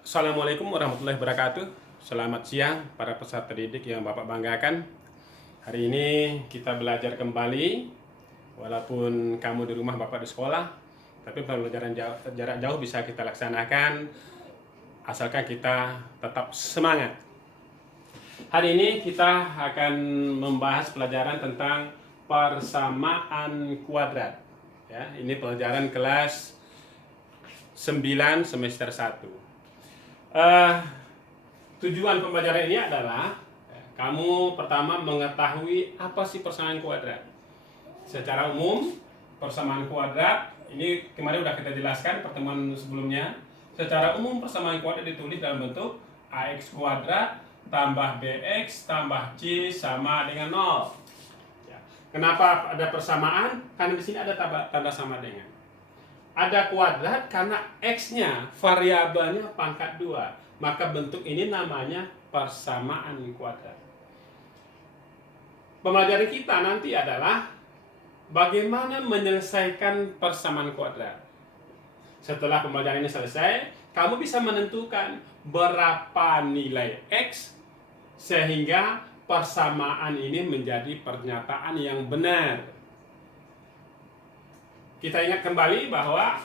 Assalamualaikum warahmatullahi wabarakatuh. Selamat siang para peserta didik yang Bapak banggakan. Hari ini kita belajar kembali. Walaupun kamu di rumah, Bapak di sekolah, tapi pembelajaran jarak jauh bisa kita laksanakan asalkan kita tetap semangat. Hari ini kita akan membahas pelajaran tentang persamaan kuadrat. Ya, ini pelajaran kelas 9 semester 1. Tujuan pembelajaran ini adalah kamu pertama mengetahui apa sih persamaan kuadrat. Secara umum, persamaan kuadrat ini kemarin sudah kita jelaskan pertemuan sebelumnya. Secara umum persamaan kuadrat ditulis dalam bentuk ax kuadrat tambah bx tambah c sama dengan 0. Ya. Kenapa ada persamaan? Karena di sini ada tanda sama dengan. Ada kuadrat karena x-nya, variabelnya pangkat 2. Maka bentuk ini namanya persamaan kuadrat. Pembelajaran kita nanti adalah bagaimana menyelesaikan persamaan kuadrat. Setelah pembelajaran ini selesai, kamu bisa menentukan berapa nilai x sehingga persamaan ini menjadi pernyataan yang benar. Kita ingat kembali bahwa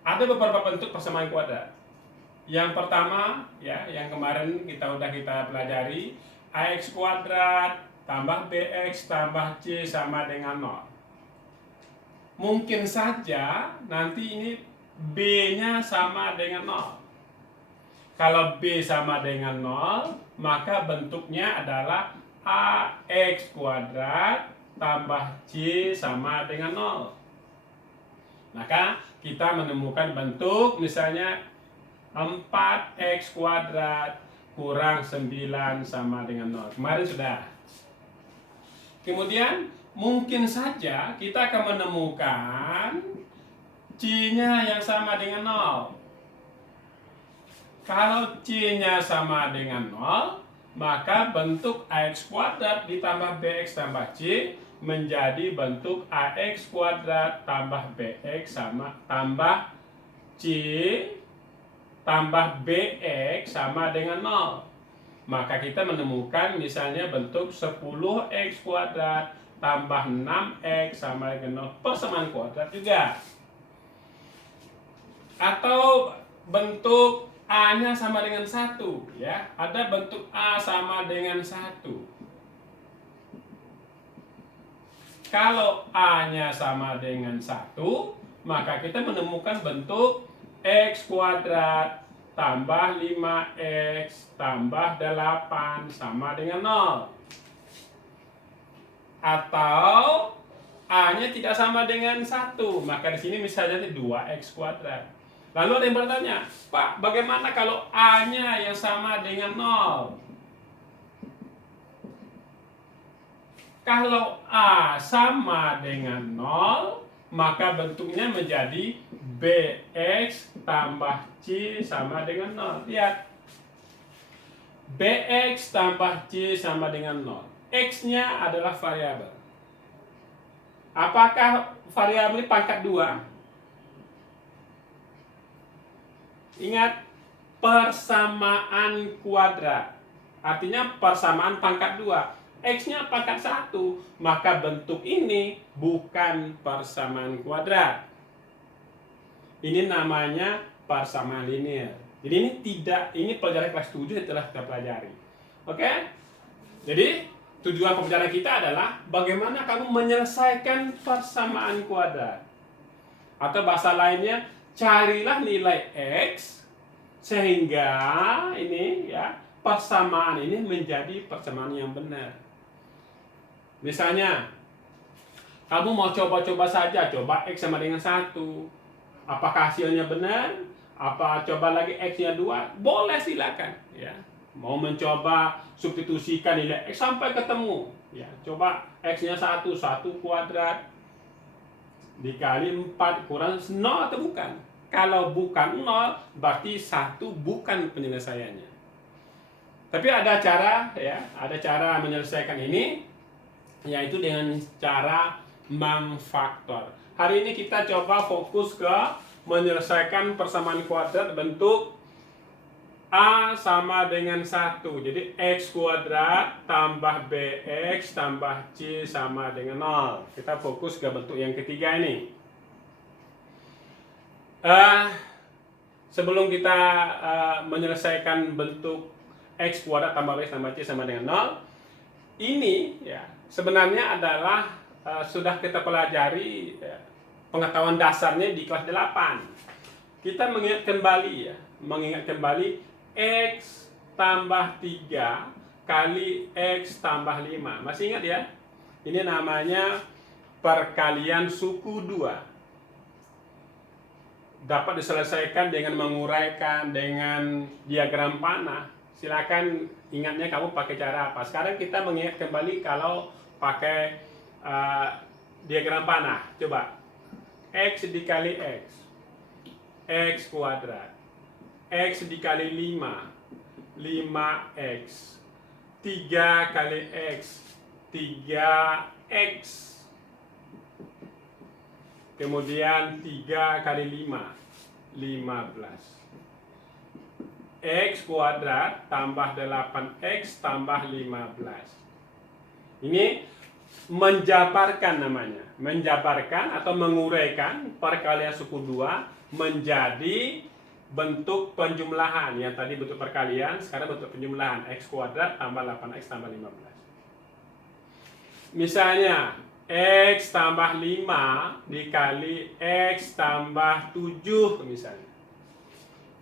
ada beberapa bentuk persamaan kuadrat. Yang pertama, ya, yang kemarin kita pelajari, ax kuadrat tambah bx tambah c sama dengan 0. Mungkin saja nanti ini b-nya sama dengan 0. Kalau b sama dengan 0, maka bentuknya adalah ax kuadrat tambah c sama dengan 0. Maka kita menemukan bentuk misalnya 4x kuadrat kurang 9 sama dengan 0. Kemarin sudah. Kemudian mungkin saja kita akan menemukan c-nya yang sama dengan 0. Kalau c-nya sama dengan 0, maka bentuk ax kuadrat ditambah bx tambah c menjadi bentuk ax kuadrat tambah bx tambah c tambah bx sama dengan 0. Maka kita menemukan misalnya bentuk 10x kuadrat tambah 6x sama dengan 0. Persamaan kuadrat juga. Atau bentuk a-nya sama dengan 1, ya. Ada bentuk a sama dengan 1. Kalau a-nya sama dengan 1, maka kita menemukan bentuk x kuadrat tambah 5x tambah 8 sama dengan 0. Atau a-nya tidak sama dengan 1, maka di sini misalnya 2x kuadrat. Lalu ada yang bertanya, Pak, bagaimana kalau a-nya yang sama dengan 0? Kalau a sama dengan 0, maka bentuknya menjadi bx tambah c sama dengan 0. Lihat, bx tambah c sama dengan 0. X-nya adalah variabel. Apakah variabel ini pangkat 2? Ingat, persamaan kuadrat. Artinya persamaan pangkat 2. X-nya pangkat 1, maka bentuk ini bukan persamaan kuadrat. Ini namanya persamaan linear. Jadi ini pelajaran kelas 7 setelah kita pelajari. Oke? Jadi tujuan pembelajaran kita adalah bagaimana kamu menyelesaikan persamaan kuadrat. Atau bahasa lainnya, carilah nilai x sehingga ini, ya, persamaan ini menjadi persamaan yang benar. Misalnya, kamu mau coba-coba saja, coba x sama dengan 1. Apakah hasilnya benar? Apa coba lagi x-nya 2? Boleh, silakan, ya. Mau mencoba substitusikan nilai x sampai ketemu, ya. Coba x-nya 1 kuadrat dikali 4 kurang 0 atau bukan? Kalau bukan 0, berarti 1 bukan penyelesaiannya. Tapi ada cara, ya, ada cara menyelesaikan ini, yaitu dengan cara memfaktor. Hari ini kita coba fokus ke menyelesaikan persamaan kuadrat bentuk A sama dengan 1. Jadi X kuadrat tambah BX tambah C sama dengan 0. Kita fokus ke bentuk yang ketiga ini. Sebelum kita menyelesaikan bentuk X kuadrat tambah BX tambah C sama dengan 0, ini ya sebenarnya adalah sudah kita pelajari pengetahuan dasarnya di kelas 8. Kita mengingat kembali X tambah 3 kali X tambah 5. Masih ingat ya? Ini namanya perkalian suku 2. Dapat diselesaikan dengan menguraikan dengan diagram panah. Silakan ingatnya kamu pakai cara apa. Sekarang kita mengingat kembali kalau pakai diagram panah. Coba. X dikali X. X kuadrat. X dikali 5, 5X. 3 kali X, 3X. Kemudian 3 kali 5, 15. X kuadrat tambah 8X tambah 15. Ini menjabarkan namanya. Menjabarkan atau menguraikan perkalian suku 2 menjadi bentuk penjumlahan. Yang tadi bentuk perkalian, sekarang bentuk penjumlahan. X kuadrat tambah 8X tambah 15. Misalnya X tambah 5 dikali X tambah 7 misalnya,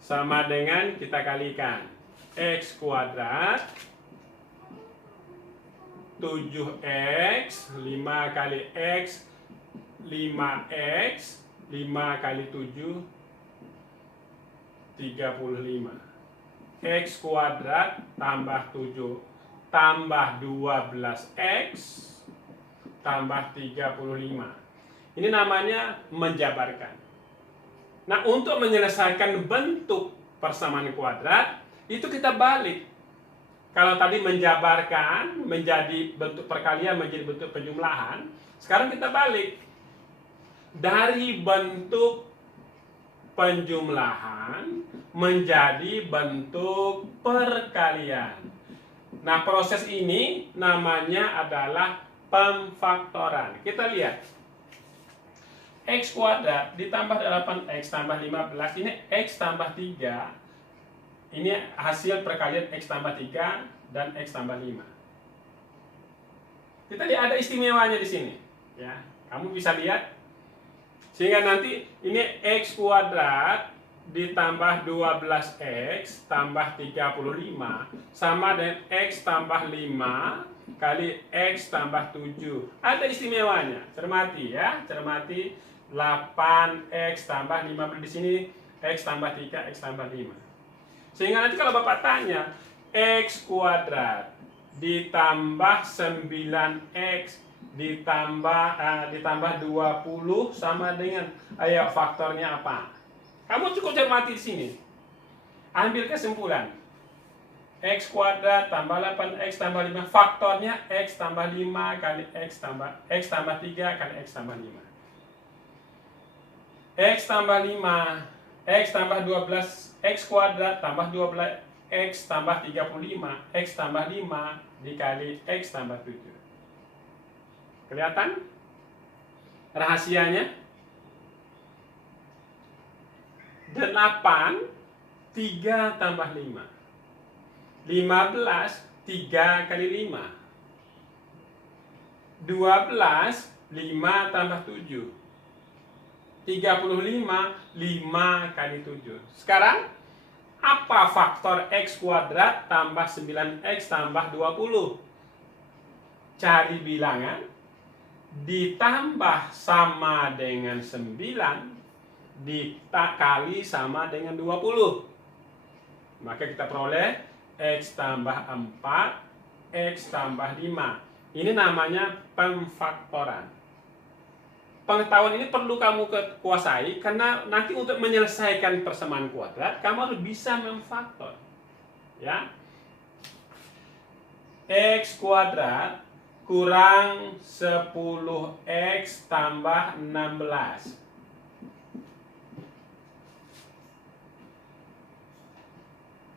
sama dengan kita kalikan X kuadrat 7X, 5 kali X 5X, 5 kali 7 35. X kuadrat tambah 7 tambah 12X tambah 35. Ini namanya menjabarkan. Nah, untuk menyelesaikan bentuk persamaan kuadrat, itu kita balik. Kalau tadi menjabarkan menjadi bentuk perkalian menjadi bentuk penjumlahan, sekarang kita balik. Dari bentuk penjumlahan menjadi bentuk perkalian. Nah, proses ini namanya adalah pemfaktoran. Kita lihat. X kuadrat ditambah 8X tambah 15, ini X tambah 3. Ini hasil perkalian X tambah 3 dan X tambah 5. Kita lihat ada istimewanya di sini. Ya, kamu bisa lihat. Sehingga nanti ini X kuadrat ditambah 12X tambah 35 sama dengan X tambah 5 kali X tambah 7. Ada istimewanya. Cermati ya, cermati 8X tambah 15 di sini X tambah 3, X tambah 5. Sehingga nanti kalau Bapak tanya X kuadrat ditambah 9X ditambah 20 sama dengan, ayo faktornya apa? Kamu cukup cermati di sini. Ambil kesimpulan. X kuadrat tambah 8X tambah 5, faktornya X tambah 5 kali X tambah 3 kali X tambah 5. X tambah 5, X tambah 12, X kuadrat tambah 12, X tambah 35, X tambah 5 dikali X tambah 7. Kelihatan rahasianya? 8, 3 tambah 5. 15, 3 kali 5. 12, 5 tambah 7. 35, 5 kali 7. Sekarang, apa faktor X kuadrat tambah 9X tambah 20? Cari bilangan, ditambah sama dengan 9, dikali sama dengan 20. Maka kita peroleh X tambah 4, X tambah 5. Ini namanya pemfaktoran. Pengetahuan ini perlu kamu kuasai karena nanti untuk menyelesaikan persamaan kuadrat kamu harus bisa memfaktor. Ya. X kuadrat kurang 10X tambah 16.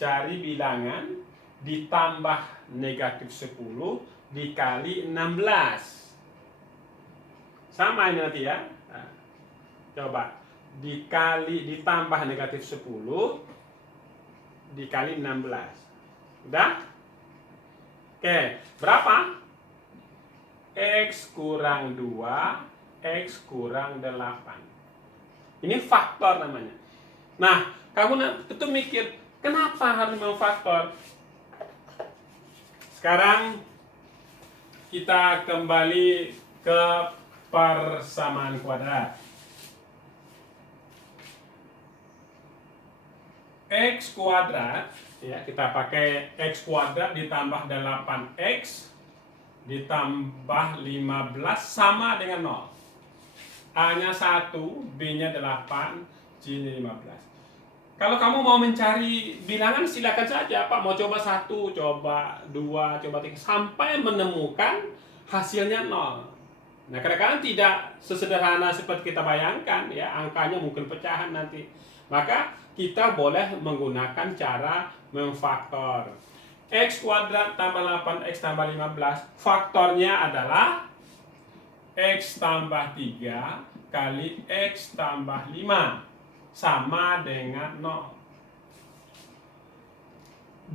cari bilangan ditambah negatif 10 dikali 16. Sama ini nanti ya. Nah, coba ditambah negatif 10 dikali 16. Udah? Oke, berapa? X kurang 2, X kurang 8. Ini faktor namanya. Nah, kamu tentu mikir, kenapa harus memfaktor? Sekarang kita kembali ke persamaan kuadrat. X kuadrat, ya, kita pakai X kuadrat ditambah 8X ditambah 15 sama dengan 0. A-nya 1, B-nya 8, C-nya 15. Kalau kamu mau mencari bilangan silakan saja, Pak. Mau coba 1, coba 2, coba 3 sampai menemukan hasilnya 0. Nah, kadang-kadang tidak sesederhana seperti kita bayangkan, ya, angkanya mungkin pecahan nanti. Maka kita boleh menggunakan cara memfaktor. X kuadrat tambah 8X tambah 15, faktornya adalah X tambah 3 kali X tambah 5 sama dengan 0.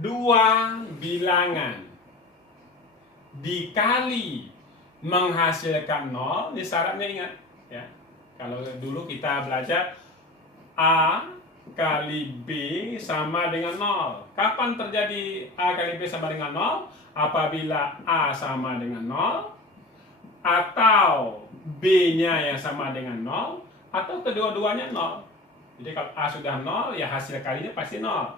Dua bilangan dikali menghasilkan 0, ini syaratnya ingat ya. Kalau dulu kita belajar A kali B sama dengan 0. Kapan terjadi A kali B sama dengan 0? Apabila A sama dengan 0, atau B-nya yang sama dengan 0, atau kedua-duanya 0. Jadi kalau A sudah 0, ya hasil kalinya pasti 0.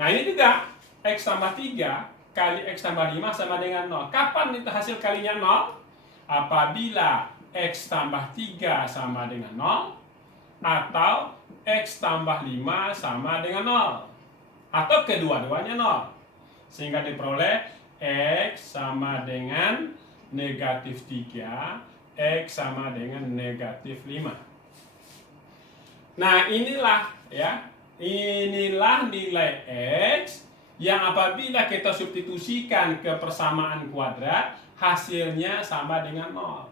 Nah ini juga X tambah 3 kali X tambah 5 sama dengan 0. Kapan itu hasil kalinya 0? Apabila X tambah 3 sama dengan 0, atau X tambah 5 sama dengan 0, atau kedua-duanya 0. Sehingga diperoleh X sama dengan negatif 3, X sama dengan negatif 5. Nah inilah ya, inilah nilai X yang apabila kita substitusikan ke persamaan kuadrat, hasilnya sama dengan 0.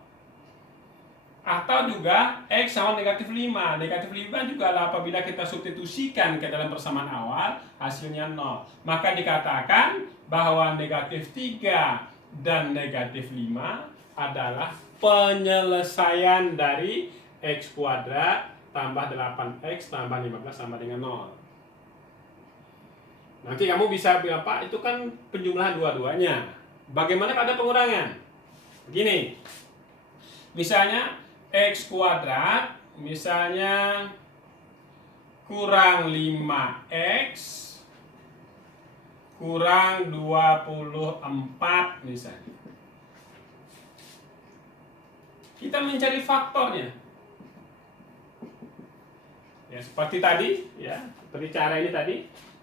Atau juga X sama negatif 5. Negatif 5 juga apabila kita substitusikan ke dalam persamaan awal, hasilnya 0. Maka dikatakan bahwa negatif 3 dan negatif 5 adalah penyelesaian dari X kuadrat tambah 8X tambah 15 sama dengan 0. Nanti kamu bisa bilang, Pak, itu kan penjumlahan dua-duanya. Bagaimana pada pengurangan? Begini, misalnya X kuadrat, misalnya kurang 5X kurang 24 misalnya. Kita mencari faktornya. Ya, seperti tadi, ya, seperti cara ini tadi,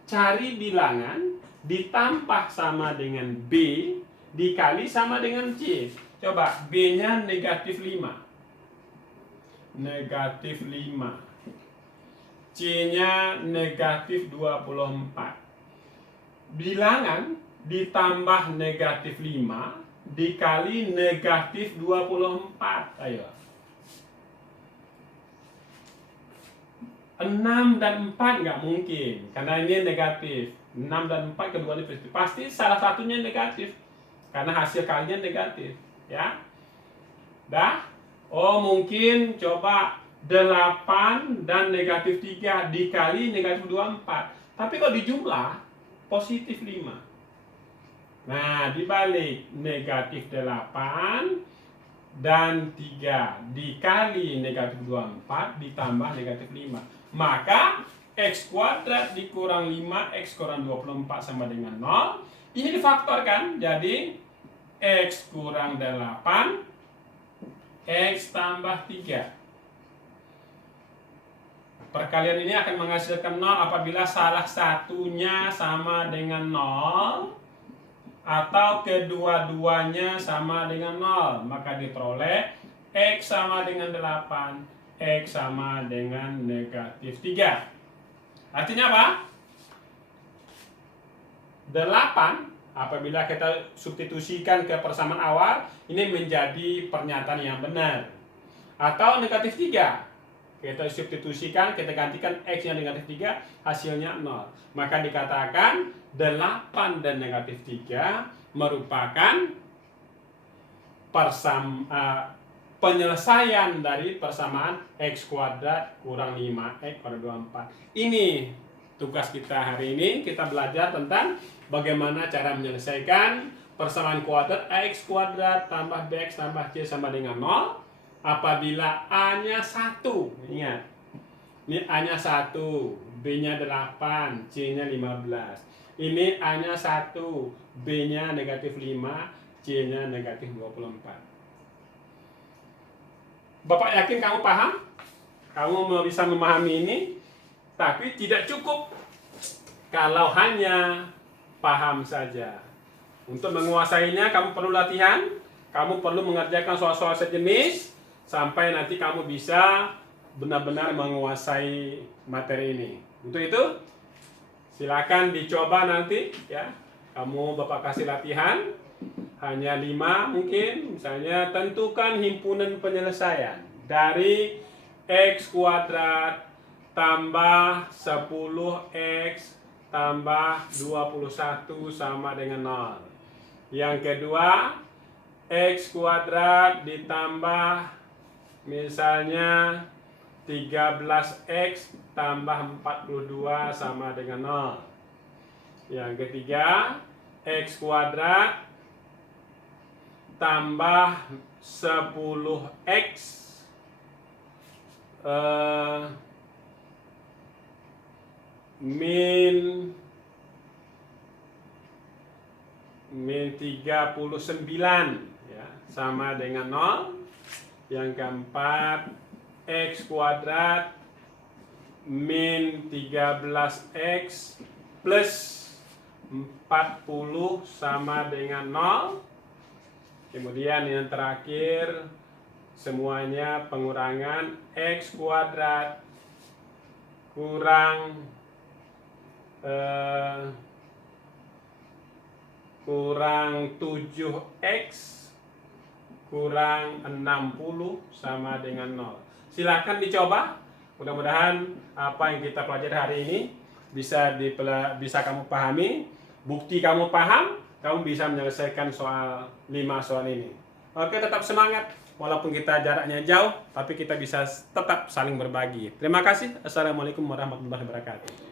cari bilangan ditambah sama dengan B dikali sama dengan C. Coba B-nya negatif 5. Negatif 5. C-nya negatif 24. Bilangan ditambah negatif 5 dikali negatif 24. Ayo. 6 dan 4 nggak mungkin, karena ini negatif. 6 dan 4 keduanya positif. Pasti salah satunya negatif, karena hasil kalinya negatif. Ya. Dah? Oh mungkin coba 8 dan negatif 3 dikali negatif 24. Tapi kalau dijumlah positif 5. Nah dibalik negatif 8 dan 3 dikali negatif 24 ditambah negatif 5. Maka X kuadrat dikurang 5 X kurang 24 sama dengan 0. Ini difaktorkan jadi X kurang 8 X tambah 3. Perkalian ini akan menghasilkan 0 apabila salah satunya sama dengan 0 atau kedua-duanya sama dengan 0. Maka diperoleh X sama dengan 8, X sama dengan negatif 3. Artinya apa? 8 apabila kita substitusikan ke persamaan awal, ini menjadi pernyataan yang benar. Atau negatif 3, kita substitusikan, kita gantikan X yang negatif 3, hasilnya 0. Maka dikatakan 8 dan negatif 3 merupakan penyelesaian dari persamaan X kuadrat kurang 5X pada 24. Ini tugas kita hari ini. Kita belajar tentang bagaimana cara menyelesaikan persamaan kuadrat X kuadrat tambah BX tambah C sama dengan 0 apabila A-nya 1. Ingat, ini A-nya 1, B-nya 8, C-nya 15. Ini A-nya 1, B-nya negatif 5, C-nya negatif 24. Bapak yakin kamu paham? Kamu bisa memahami ini, tapi tidak cukup kalau hanya paham saja. Untuk menguasainya kamu perlu latihan, kamu perlu mengerjakan soal-soal sejenis sampai nanti kamu bisa benar-benar menguasai materi ini. Untuk itu silakan dicoba nanti ya. Kamu Bapak kasih latihan hanya 5 mungkin, misalnya tentukan himpunan penyelesaian dari X kuadrat tambah 10X tambah 21 sama dengan 0. Yang kedua, X kuadrat ditambah misalnya 13X tambah 42 sama dengan 0. Yang ketiga, X kuadrat tambah 10X min 39 ya, sama dengan 0. Yang keempat, X kuadrat min 13X plus 40 sama dengan 0. Kemudian yang terakhir, semuanya pengurangan X kuadrat kurang 7X kurang 60 sama dengan 0. Silakan dicoba. Mudah-mudahan apa yang kita pelajari hari ini bisa kamu pahami. Bukti kamu paham, kamu bisa menyelesaikan 5 soal ini. Oke, tetap semangat. Walaupun kita jaraknya jauh, tapi kita bisa tetap saling berbagi. Terima kasih. Assalamualaikum warahmatullahi wabarakatuh.